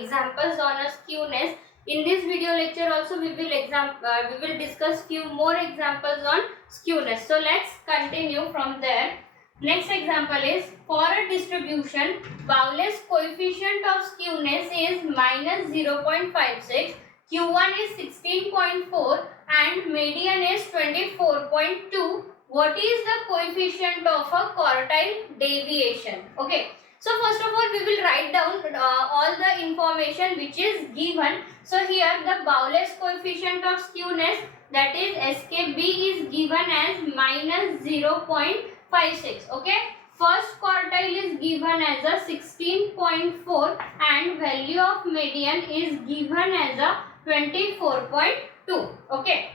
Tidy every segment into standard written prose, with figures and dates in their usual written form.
examples on a skewness. In this video lecture also we will discuss few more examples on skewness. So let's continue from there. Next example is, for a distribution, Bowles's coefficient of skewness is minus 0.56, Q1 is 16.4 and median is 24.2. What is the coefficient of a quartile deviation? Okay. So first of all, we will write down all the information which is given. So here the Bowles's coefficient of skewness, that is SKB, is given as minus 0.56. Okay. First quartile is given as a 16.4 and value of median is given as a 24.2. Okay.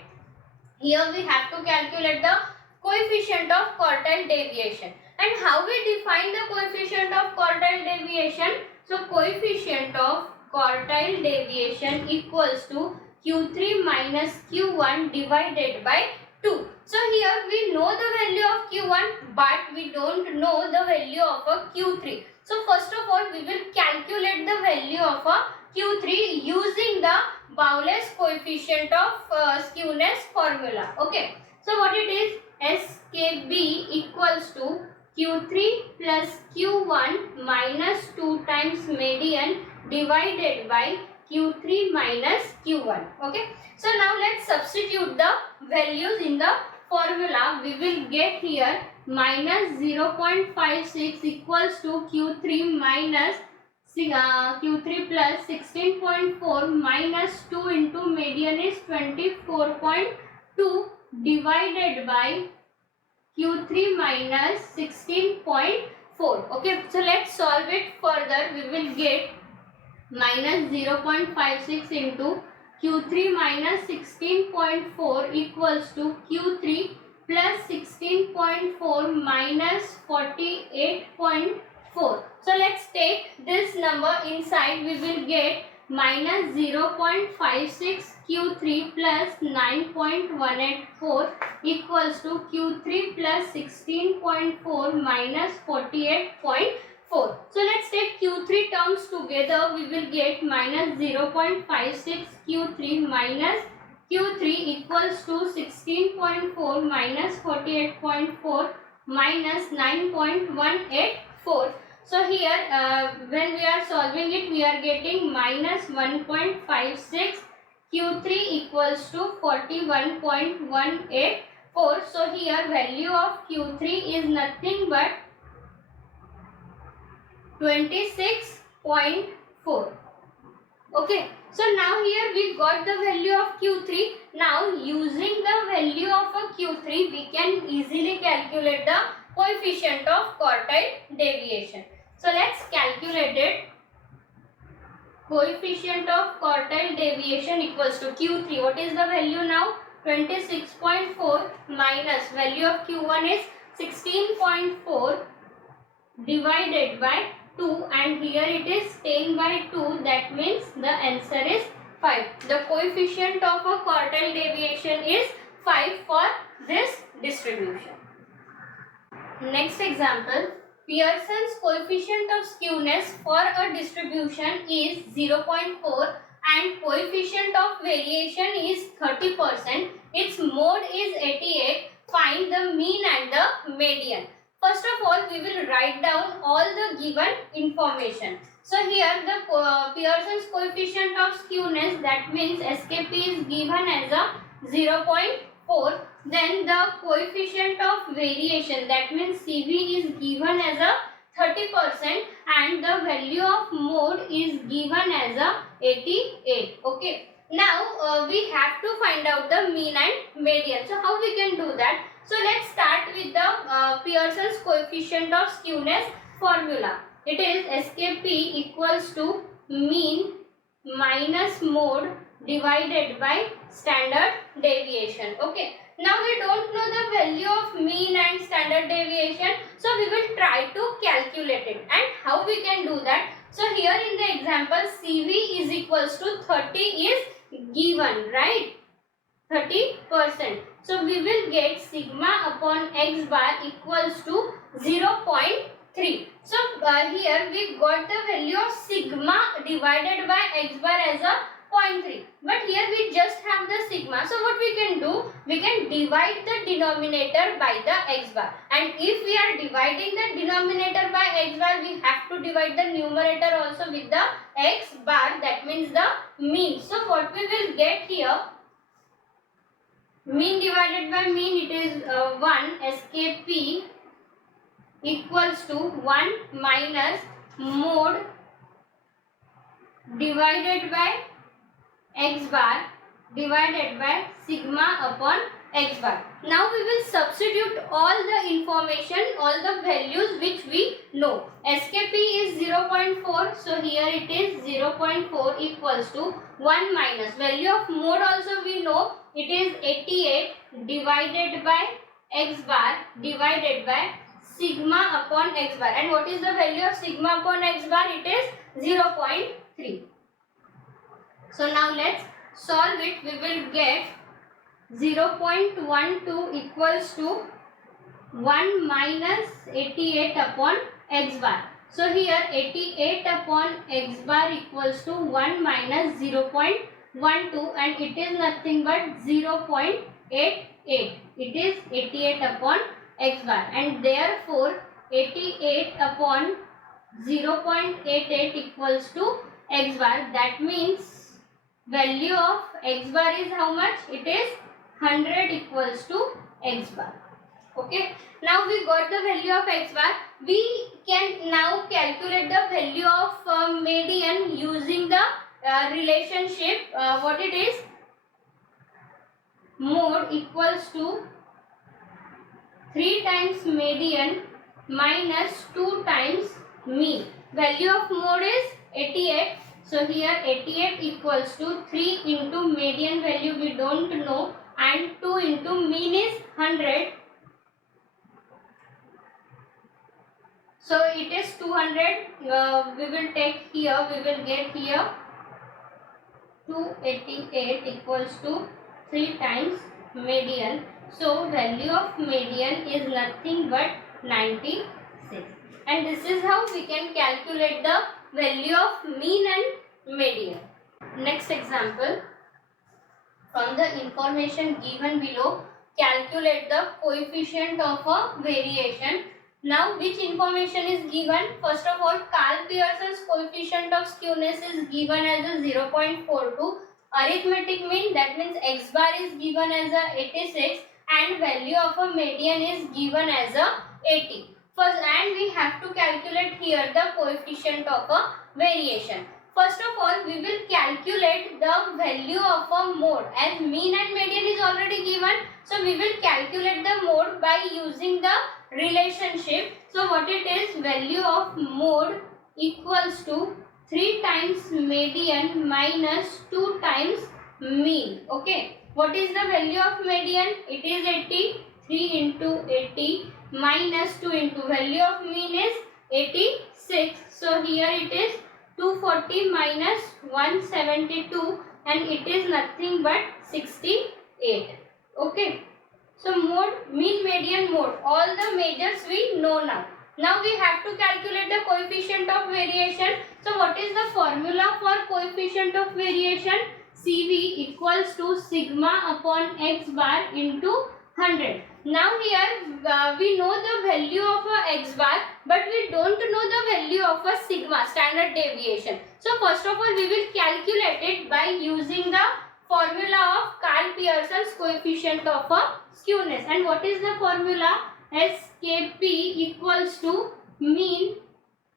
Here we have to calculate the coefficient of quartile deviation. And how we define the coefficient of quartile deviation? So coefficient of quartile deviation equals to Q3 minus Q1 divided by 2. So here we know the value of Q1 but we don't know the value of a Q3. So first of all we will calculate the value of a Q3 using the Bowles's coefficient of skewness formula. Okay. So what it is? SKB equals to Q3 plus Q1 minus 2 times median divided by Q3 minus Q1. Okay. So now let's substitute the values in the formula. We will get here minus 0.56 equals to Q3 minus Q3 plus 16.4 minus 2 into median is 24.2 divided by Q3 minus 16.4. Okay, so let's solve it further. We will get minus 0.56 into Q3 minus 16.4 equals to Q3 plus 16.4 minus 48.4. So let's take this number inside. We will get minus 0.56 Q3 plus 9.184 equals to Q3 plus 16.4 minus 48.4. So let's take Q3 terms together. We will get minus 0.56 Q3 minus Q3 equals to 16.4 minus 48.4 minus 9.184. So here when we are solving it, we are getting minus 1.56 Q3 equals to 41.184. So here value of Q3 is nothing but 26.4. Okay. So now here we got the value of Q3. Now using the value of a Q3, we can easily calculate the coefficient of quartile deviation. So let's calculate it. Coefficient of quartile deviation equals to Q3. What is the value now? 26.4 minus value of Q1 is 16.4 divided by 2 and here it is 10 by 2. That means the answer is 5. The coefficient of a quartile deviation is 5 for this distribution. Next example. Pearson's coefficient of skewness for a distribution is 0.4 and coefficient of variation is 30%. Its mode is 88. Find the mean and the median. First of all, we will write down all the given information. So here the Pearson's coefficient of skewness, that means SKP is given as a 0.4. Then the coefficient of variation, that means CV, is given as a 30% and the value of mode is given as a 88. Okay. Now we have to find out the mean and median. So how we can do that? So let's start with the Pearson's coefficient of skewness formula. It is SKP equals to mean minus mode divided by standard deviation. Okay. Now we don't know the value of mean and standard deviation. So we will try to calculate it. And how we can do that? So here in the example, CV is equals to 30 is given, right? 30%. So we will get sigma upon x bar equals to 0.30. 3. So here we got the value of sigma divided by x bar as a 0.3. But here we just have the sigma. So what we can do? We can divide the denominator by the x bar. And if we are dividing the denominator by x bar, we have to divide the numerator also with the x bar. That means the mean. So what we will get here? Mean divided by mean, it is 1 skp equals to 1 minus mode divided by x bar divided by sigma upon x bar. Now we will substitute all the information, all the values which we know. skp is 0.4, so here it is 0.4 equals to 1 minus value of mode also we know, it is 88 divided by x bar divided by sigma upon x bar. And what is the value of sigma upon x bar? It is 0.3. So now let's solve it. We will get 0.12 equals to 1 minus 88 upon x bar. So here 88 upon x bar equals to 1 minus 0.12 and it is nothing but 0.88. It is 88 upon x bar and therefore 88 upon 0.88 equals to x bar. That means value of x bar is how much? It is 100 equals to x bar. Okay. Now we got the value of x bar. We can now calculate the value of median using the relationship. What it is? Mode equals to 3 times median minus 2 times mean. Value of mode is 88. So here 88 equals to 3 into median value we don't know and 2 into mean is 100. So it is 200. We will take here, we will get here 288 equals to 3 times median. So value of median is nothing but 96. And this is how we can calculate the value of mean and median. Next example. From the information given below, calculate the coefficient of a variation. Now which information is given? First of all, Karl Pearson's coefficient of skewness is given as a 0.42. Arithmetic mean, that means x bar is given as a 86 and value of a median is given as a 80. First, and we have to calculate here the coefficient of a variation. First of all, we will calculate the value of a mode as mean and median is already given. So we will calculate the mode by using the relationship. So what it is? Value of mode equals to 3 times median minus 2 times mean. Okay. What is the value of median? It is 80. 3 into 80 minus 2 into value of mean is 86. So here it is 240 minus 172 and it is nothing but 68. Okay. So mode, mean, median, mode, all the measures we know now. Now we have to calculate the coefficient of variation. So what is the formula for coefficient of variation? CV equals to sigma upon x bar into 100. Now here we know the value of a x bar but we don't know the value of a sigma, standard deviation. So first of all we will calculate it by using the formula of Karl Pearson's coefficient of a skewness. And what is the formula? SKP equals to mean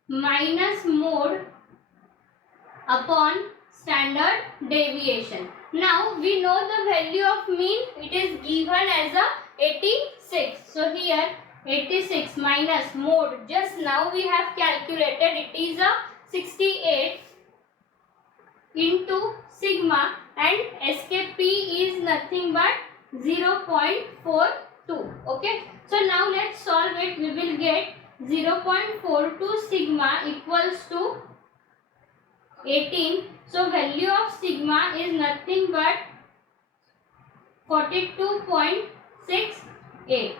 minus mode upon standard deviation. Now we know the value of mean, it is given as a 86. So here 86 minus mode, just now we have calculated, it is a 68 into sigma and SKP is nothing but 0.42. Okay. So now let's solve it. We will get 0.42 sigma equals to 18. So value of sigma is nothing but 42.68.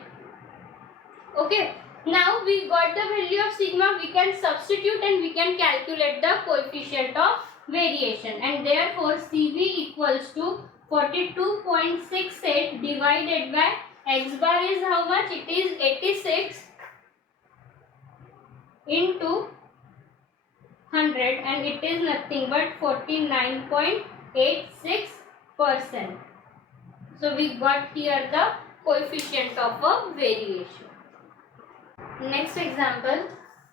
Okay. Now we got the value of sigma, we can substitute and we can calculate the coefficient of variation, and therefore CV equals to 42.68 divided by x bar is how much? It is 86 into 100, and it is nothing but 49.86%. So we got here the coefficient of a variation. Next example,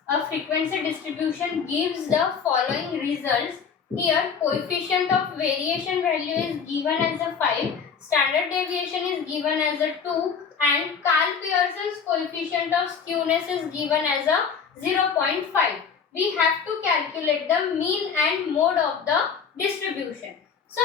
a frequency distribution gives the following results. Here coefficient of variation value is given as a 5, standard deviation is given as a 2, and Karl Pearson's coefficient of skewness is given as a 0.5. We have to calculate the mean and mode of the distribution. So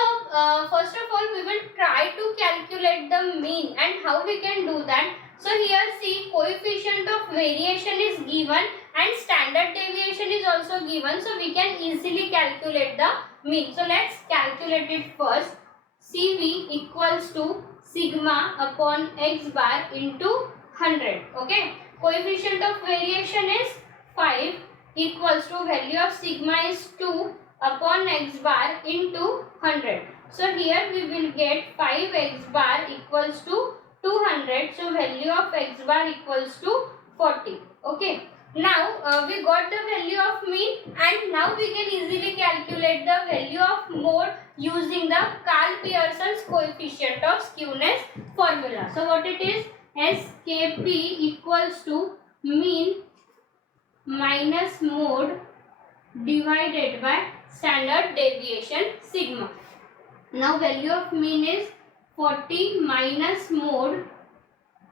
first of all we will try to calculate the mean, and how we can do that. So here see, coefficient of variation is given and standard deviation is also given, so we can easily calculate the mean. So let's calculate it first. CV equals to sigma upon x bar into 100. Okay, coefficient of variation is 5 equals to value of sigma is 2 upon x bar into 100. So here we will get 5x bar equals to 200. So value of x bar equals to 40. Okay. Now we got the value of mean, and now we can easily calculate the value of mode using the Karl Pearson's coefficient of skewness formula. So what it is? SKP equals to mean minus mode divided by standard deviation sigma. Now value of mean is 40 minus mode,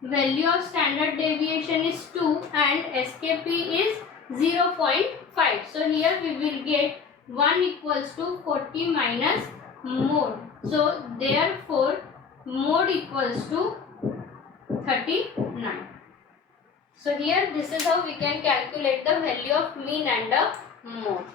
value of standard deviation is 2, and SKP is 0.5. So here we will get 1 equals to 40 minus mode. So therefore mode equals to 39. So here this is how we can calculate the value of mean and the mode.